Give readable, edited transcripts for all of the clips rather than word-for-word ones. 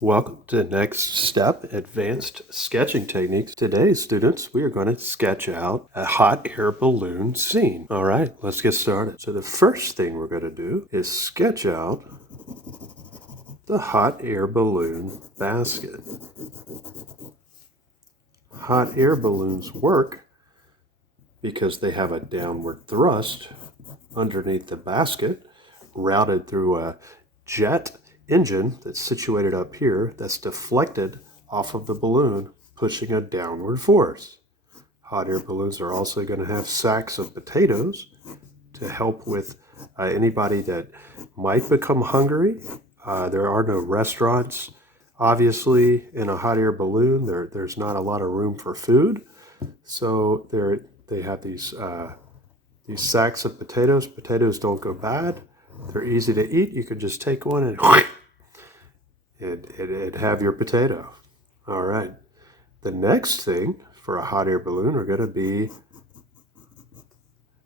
Welcome to Next Step Advanced Sketching Techniques. Today, students, we are going to sketch out a hot air balloon scene. All right, let's get started. So the first thing we're going to do is sketch out the hot air balloon basket. Hot air balloons work because they have a downward thrust underneath the basket, routed through a jet engine that's situated up here that's deflected off of the balloon, pushing a downward force. Hot air balloons are also going to have sacks of potatoes to help with anybody that might become hungry. There are no restaurants, obviously, in a hot air balloon. There's not a lot of room for food, so they have these sacks of potatoes. Potatoes don't go bad. They're easy to eat. You can just take one and have your potato. All right. The next thing for a hot air balloon are going to be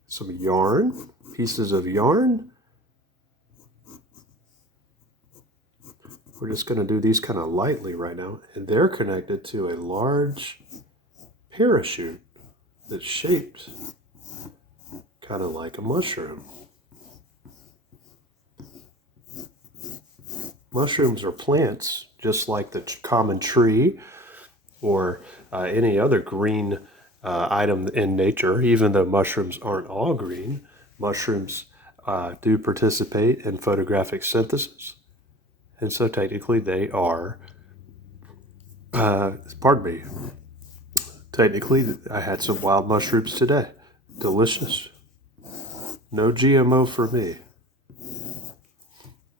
some yarn, pieces of yarn. We're just going to do these kind of lightly right now, and they're connected to a large parachute that's shaped kind of like a mushroom. Mushrooms are plants, just like the common tree or any other green item in nature. Even though mushrooms aren't all green, mushrooms do participate in photographic synthesis. And so technically they are, technically I had some wild mushrooms today. Delicious. No GMO for me.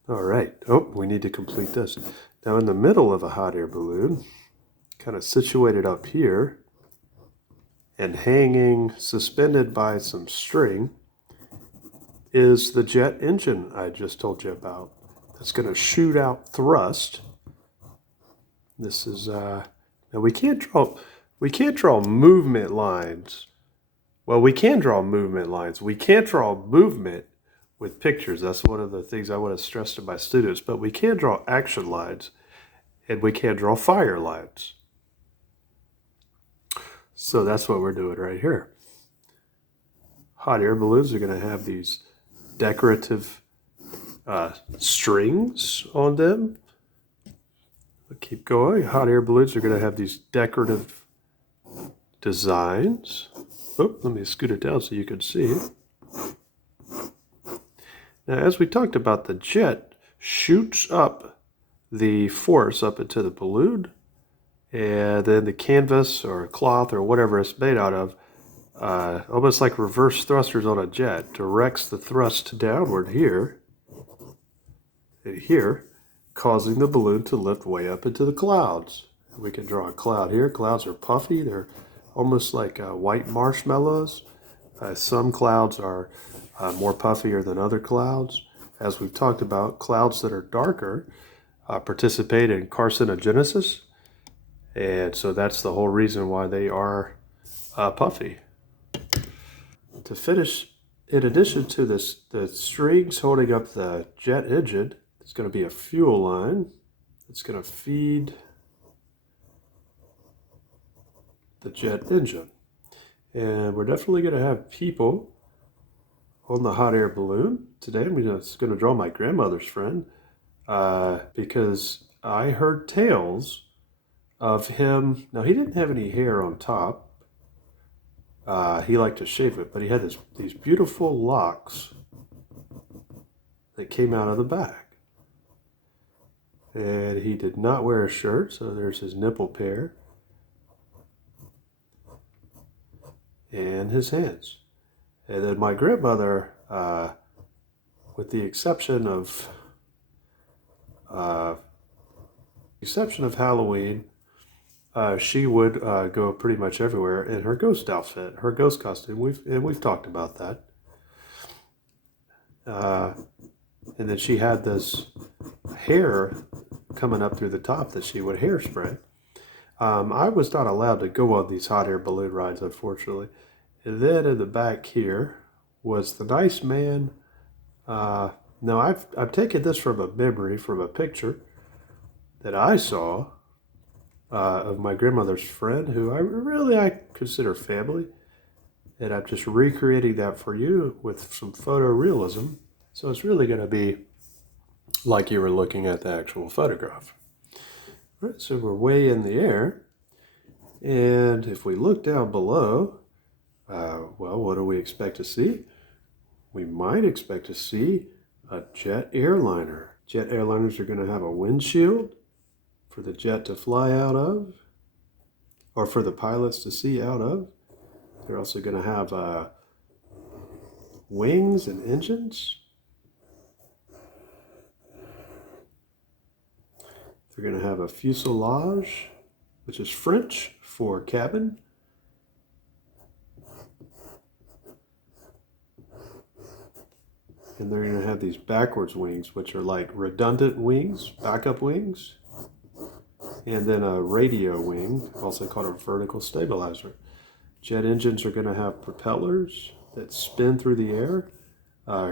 All right. Oh, we need to complete this. Now in the middle of a hot air balloon, kind of situated up here and hanging suspended by some string, is the jet engine I just told you about. That's going to shoot out thrust. This is now we can't draw movement lines. Well, we can draw movement lines. We can't draw movement with pictures. That's one of the things I want to stress to my students. But we can draw action lines, and we can draw fire lines. So that's what we're doing right here. Hot air balloons are going to have these decorative strings on them. We'll keep going. Hot air balloons are going to have these decorative designs. Oh, let me scoot it down so you can see. Now, as we talked about, the jet shoots up the force up into the balloon, and then the canvas or cloth or whatever it's made out of, almost like reverse thrusters on a jet, directs the thrust downward here and here, causing the balloon to lift way up into the clouds. We can draw a cloud here. Clouds are puffy. They're almost like white marshmallows. Some clouds are more puffier than other clouds. As we've talked about, clouds that are darker participate in carcinogenesis, and so that's the whole reason why they are puffy. To finish, in addition to this, the strings holding up the jet engine, it's going to be a fuel line that's going to feed the jet engine. And we're definitely going to have people on the hot air balloon. Today I'm just going to draw my grandmother's friend because I heard tales of him. Now, he didn't have any hair on top. He liked to shave it, but he had these beautiful locks that came out of the back. And he did not wear a shirt, so there's his nipple pair and his hands. And then my grandmother, with the exception of Halloween, she would go pretty much everywhere in her ghost outfit, her ghost costume. We've talked about that. And then she had this hair coming up through the top that she would hairspray. I was not allowed to go on these hot air balloon rides, unfortunately. And then in the back here was the nice man. Now I've taken this from a memory, from a picture. that I saw of my grandmother's friend, who I consider family. And I'm just recreating that for you with some photorealism. So it's really going to be like you were looking at the actual photograph. All right, so we're way in the air. And if we look down below, well, what do we expect to see? We might expect to see a jet airliner. Jet airliners are going to have a windshield for the jet to fly out of, or for the pilots to see out of. They're also going to have wings and engines. They're going to have a fuselage, which is French for cabin. And they're going to have these backwards wings, which are like redundant wings, backup wings. And then a radio wing, also called a vertical stabilizer. Jet engines are going to have propellers that spin through the air,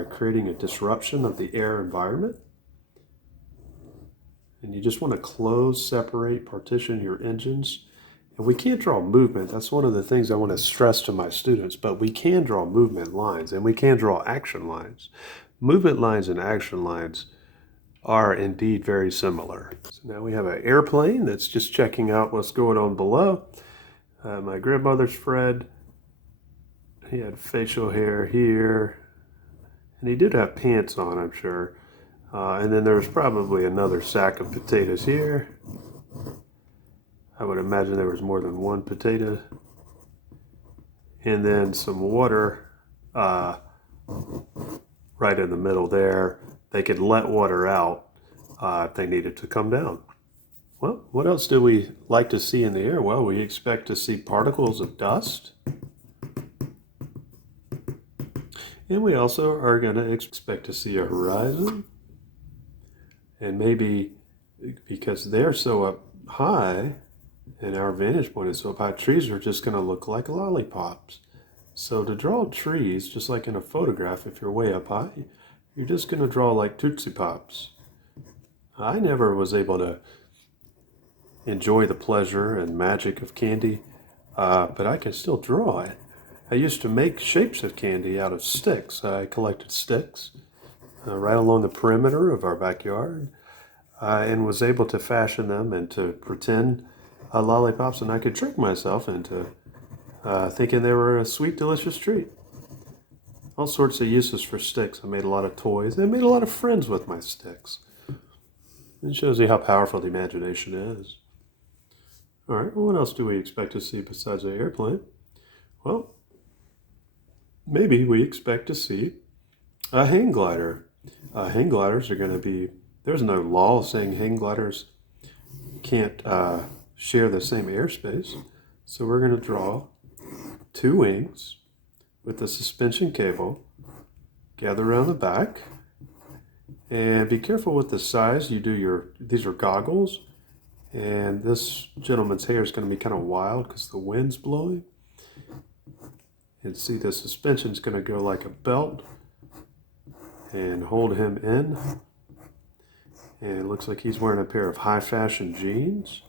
creating a disruption of the air environment. And you just want to close, separate, partition your engines. And we can't draw movement. That's one of the things I want to stress to my students. But we can draw movement lines, and we can draw action lines. Movement lines and action lines are indeed very similar. So now we have an airplane that's just checking out what's going on below. My grandmother's friend, he had facial hair here, and he did have pants on, I'm sure. And then there was probably another sack of potatoes here. I would imagine there was more than one potato. And then some water right in the middle there. They could let water out if they needed to come down. Well, what else do we like to see in the air? Well, we expect to see particles of dust. And we also are going to expect to see a horizon. And maybe because they're so up high and our vantage point is so up high, trees are just going to look like lollipops. So to draw trees, just like in a photograph, if you're way up high, you're just going to draw like Tootsie Pops. I never was able to enjoy the pleasure and magic of candy, but I can still draw it. I used to make shapes of candy out of sticks. I collected sticks right along the perimeter of our backyard and was able to fashion them and to pretend lollipops, and I could trick myself into thinking they were a sweet, delicious treat. All sorts of uses for sticks. I made a lot of toys. I made a lot of friends with my sticks. It shows you how powerful the imagination is. All right, well, what else do we expect to see besides the airplane? Well, maybe we expect to see a hang glider. Hang gliders are going to be, there's no law saying hang gliders can't share the same airspace. So we're going to draw two wings with a suspension cable, gather around the back, and be careful with the size. These are goggles, and this gentleman's hair is going to be kind of wild because the wind's blowing. And see, the suspension's going to go like a belt and hold him in. And it looks like he's wearing a pair of high fashion jeans.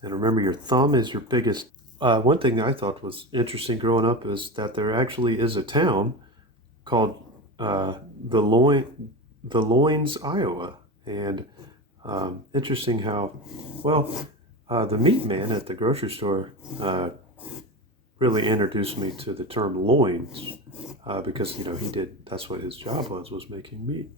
And remember, your thumb is your biggest. One thing I thought was interesting growing up is that there actually is a town called Des Loins, Iowa. And interesting how, well, the meat man at the grocery store really introduced me to the term loins because, that's what his job was making meat.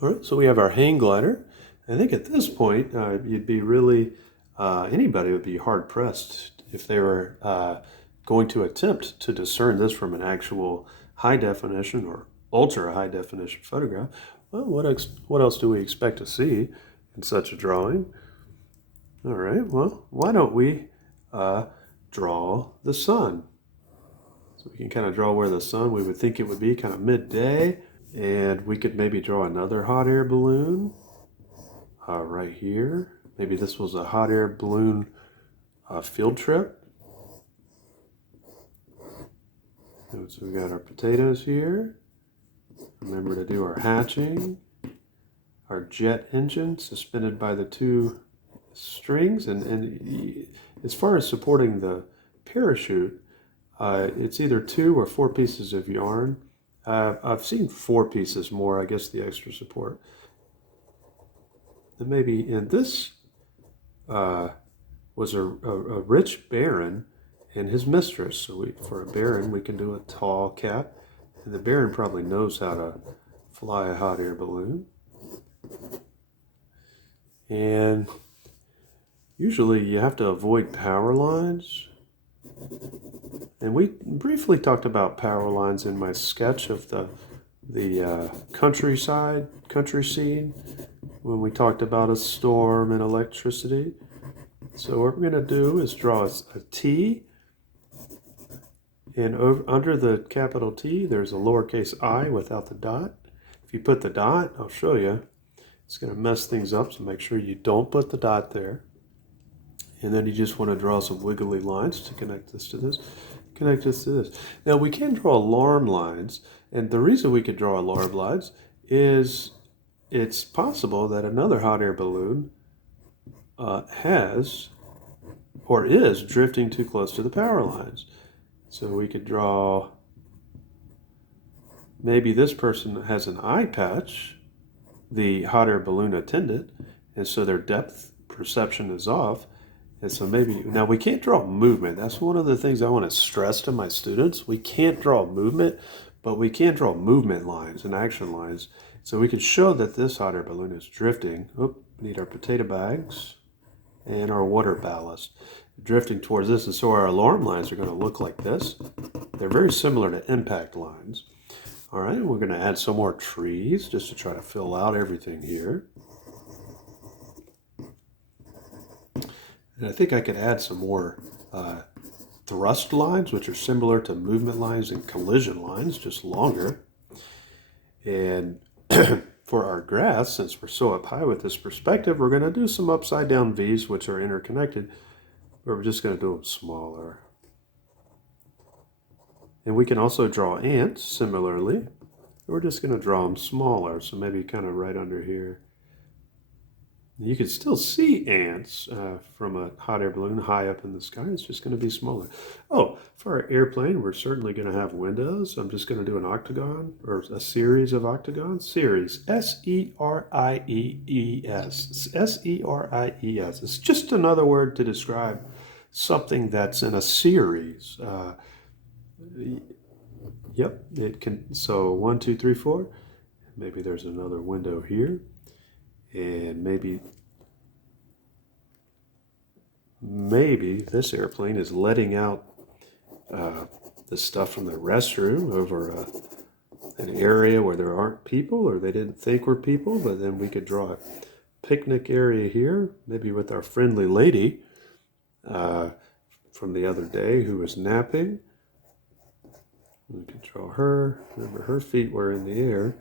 All right, so we have our hang glider. I think at this point, you'd be really, anybody would be hard pressed if they were going to attempt to discern this from an actual high definition or ultra high definition photograph. Well, what else do we expect to see in such a drawing? All right, well, why don't we draw the sun? So we can kind of draw where the sun, we would think it would be kind of midday, and we could maybe draw another hot air balloon right here. Maybe this was a hot air balloon field trip. So we got our potatoes here. Remember to do our hatching, our jet engine suspended by the two strings, and as far as supporting the parachute, it's either 2 or 4 pieces of yarn. I've seen 4 pieces more, I guess, the extra support. And maybe in this was a rich baron and his mistress. So for a baron, we can do a tall cap. And the baron probably knows how to fly a hot air balloon. And usually you have to avoid power lines. And we briefly talked about power lines in my sketch of the country scene, when we talked about a storm and electricity. So what we're going to do is draw a T, and under the capital T there's a lowercase I without the dot. If you put the dot, I'll show you, it's going to mess things up, so make sure you don't put the dot there. And then you just want to draw some wiggly lines to connect this to this, connect this to this. Now we can draw alarm lines, and the reason we could draw alarm lines is it's possible that another hot air balloon has or is drifting too close to the power lines. So we could draw, maybe this person has an eye patch, the hot air balloon attendant, and so their depth perception is off. And so maybe, now we can't draw movement. That's one of the things I want to stress to my students. We can't draw movement, but we can draw movement lines and action lines. So we could show that this hot air balloon is drifting. Oh, we need our potato bags and our water ballast. Drifting towards this, and so our alarm lines are going to look like this. They're very similar to impact lines. All right, we're going to add some more trees just to try to fill out everything here. And I think I could add some more thrust lines, which are similar to movement lines and collision lines, just longer. And for our grass, since we're so up high with this perspective, we're going to do some upside down V's, which are interconnected, but we're just going to do them smaller. And we can also draw ants similarly. We're just going to draw them smaller, so maybe kind of right under here. You can still see ants from a hot air balloon high up in the sky. It's just going to be smaller. Oh, for our airplane, we're certainly going to have windows. I'm just going to do an octagon, or a series of octagons. Series, S-E-R-I-E-E-S. S-E-R-I-E-S. It's just another word to describe something that's in a series. Yep, it can. So 1, 2, 3, 4. Maybe there's another window here. And maybe this airplane is letting out the stuff from the restroom over an area where there aren't people, or they didn't think were people. But then we could draw a picnic area here, maybe with our friendly lady from the other day who was napping. We could draw her. Remember, her feet were in the air.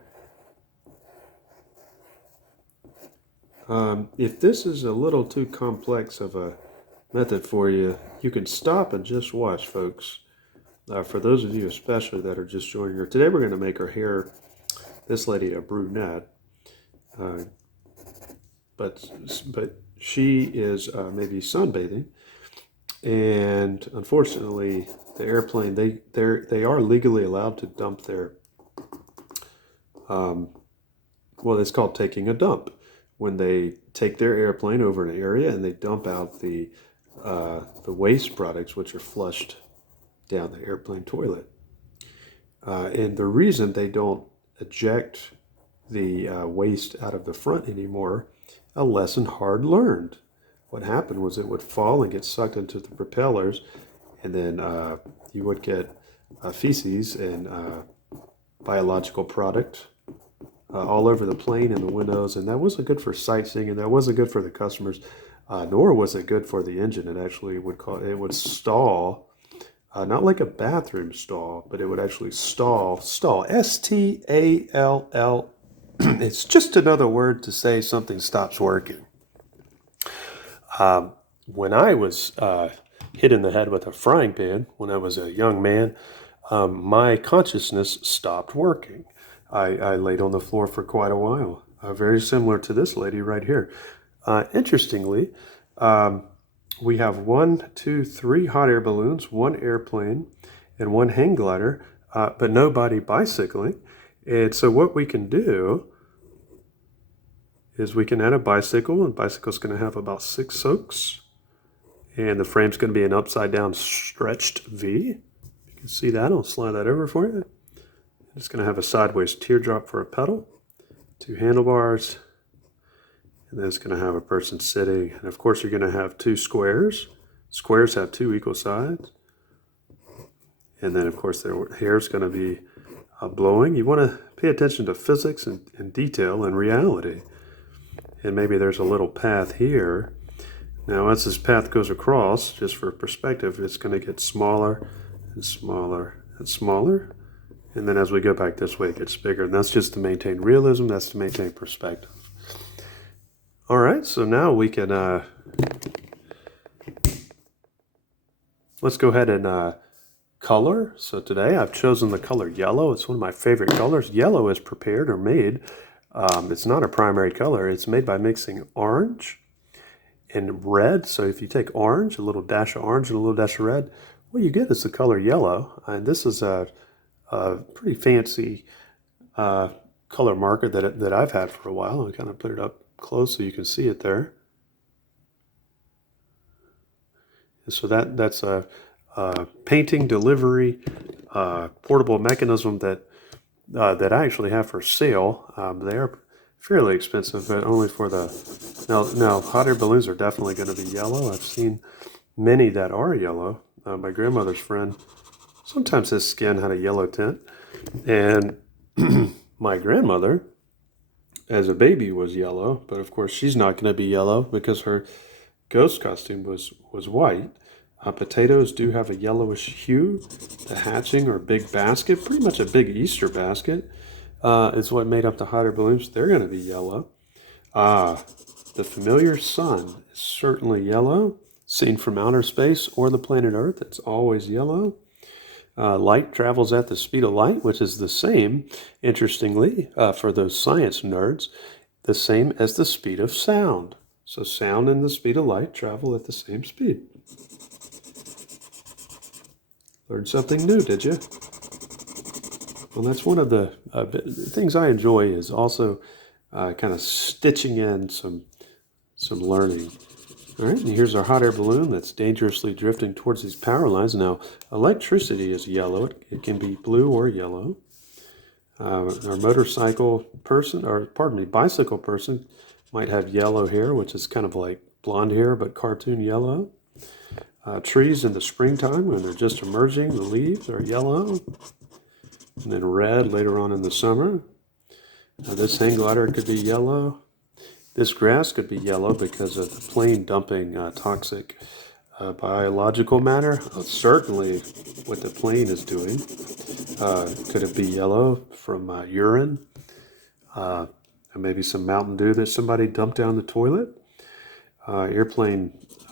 If this is a little too complex of a method for you, you can stop and just watch, folks. For those of you especially that are just joining her, today we're going to make her hair, this lady, a brunette. But she is maybe sunbathing, and unfortunately, the airplane, they are legally allowed to dump their, well, it's called taking a dump. When they take their airplane over an area and they dump out the waste products, which are flushed down the airplane toilet. And the reason they don't eject the waste out of the front anymore, a lesson hard learned. What happened was it would fall and get sucked into the propellers, and then you would get feces and biological product all over the plane and the windows, and that wasn't good for sightseeing, and that wasn't good for the customers, nor was it good for the engine. It actually would stall, not like a bathroom stall, but it would actually stall, S-T-A-L-L. It's just another word to say something stops working. When I was hit in the head with a frying pan when I was a young man, my consciousness stopped working. I laid on the floor for quite a while. Very similar to this lady right here. Interestingly, we have 1, 2, 3 hot air balloons, 1 airplane, and 1 hang glider, but nobody bicycling. And so what we can do is we can add a bicycle, and bicycle's going to have about 6 spokes, and the frame's going to be an upside down stretched V. You can see that. I'll slide that over for you. It's going to have a sideways teardrop for a pedal, 2 handlebars, and then it's going to have a person sitting. And of course, you're going to have 2 squares. Squares have 2 equal sides. And then, of course, their hair is going to be blowing. You want to pay attention to physics and detail and reality. And maybe there's a little path here. Now, as this path goes across, just for perspective, it's going to get smaller and smaller and smaller. And then as we go back this way, it gets bigger. And that's just to maintain realism. That's to maintain perspective. All right, so now we can, let's go ahead and color. So today I've chosen the color yellow. It's one of my favorite colors. Yellow is prepared or made. It's not a primary color. It's made by mixing orange and red. So if you take orange, a little dash of orange and a little dash of red, what you get is the color yellow. And this is a pretty fancy color marker that I've had for a while. I'll kind of put it up close so you can see it there. And so that's a painting delivery portable mechanism that I actually have for sale. They are fairly expensive, but only for the now hot air balloons are definitely going to be yellow. I've seen many that are yellow. My grandmother's friend, sometimes his skin had a yellow tint, and my grandmother as a baby was yellow, but of course she's not going to be yellow because her ghost costume was white. Potatoes do have a yellowish hue. The hatching or big basket, pretty much a big Easter basket, is what made up the hot air balloons. They're going to be yellow. The familiar sun is certainly yellow. Seen from outer space or the planet Earth, it's always yellow. Light travels at the speed of light, which is the same, interestingly, for those science nerds, the same as the speed of sound. So sound and the speed of light travel at the same speed. Learned something new, did you? Well, that's one of the things I enjoy is also kind of stitching in some learning. All right, and here's our hot air balloon that's dangerously drifting towards these power lines. Now, electricity is yellow. It can be blue or yellow. Our motorcycle person, or pardon me, bicycle person might have yellow hair, which is kind of like blonde hair, but cartoon yellow. Trees in the springtime, when they're just emerging, the leaves are yellow. And then red later on in the summer. This hang glider could be yellow. This grass could be yellow because of the plane dumping toxic biological matter. Certainly what the plane is doing. Could it be yellow from urine? And maybe some Mountain Dew that somebody dumped down the toilet? Airplane,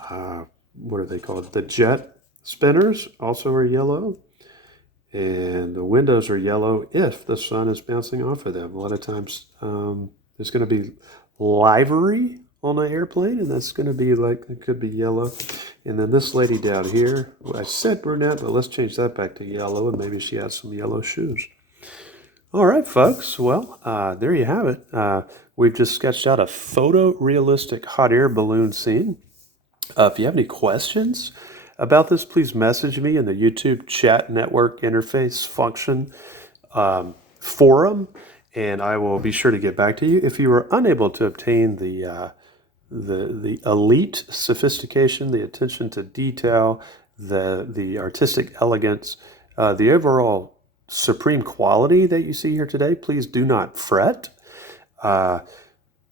what are they called? The jet spinners also are yellow. And the windows are yellow if the sun is bouncing off of them. A lot of times there's going to be livery on an airplane, and that's going to be like, it could be yellow. And then this lady down here, well, I said brunette, but let's change that back to yellow, and maybe she has some yellow shoes. All right, folks. Well, there you have it. We've just sketched out a photorealistic hot air balloon scene. If you have any questions about this, please message me in the YouTube chat network interface function forum, and I will be sure to get back to you. If you are unable to obtain the elite sophistication, the attention to detail, the artistic elegance, the overall supreme quality that you see here today, please do not fret.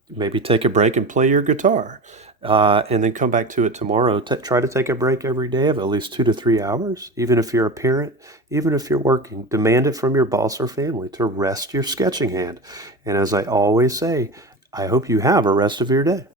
Maybe take a break and play your guitar. And then come back to it tomorrow. Try to take a break every day of at least 2 to 3 hours. Even if you're a parent, even if you're working, demand it from your boss or family to rest your sketching hand. And as I always say, I hope you have a rest of your day.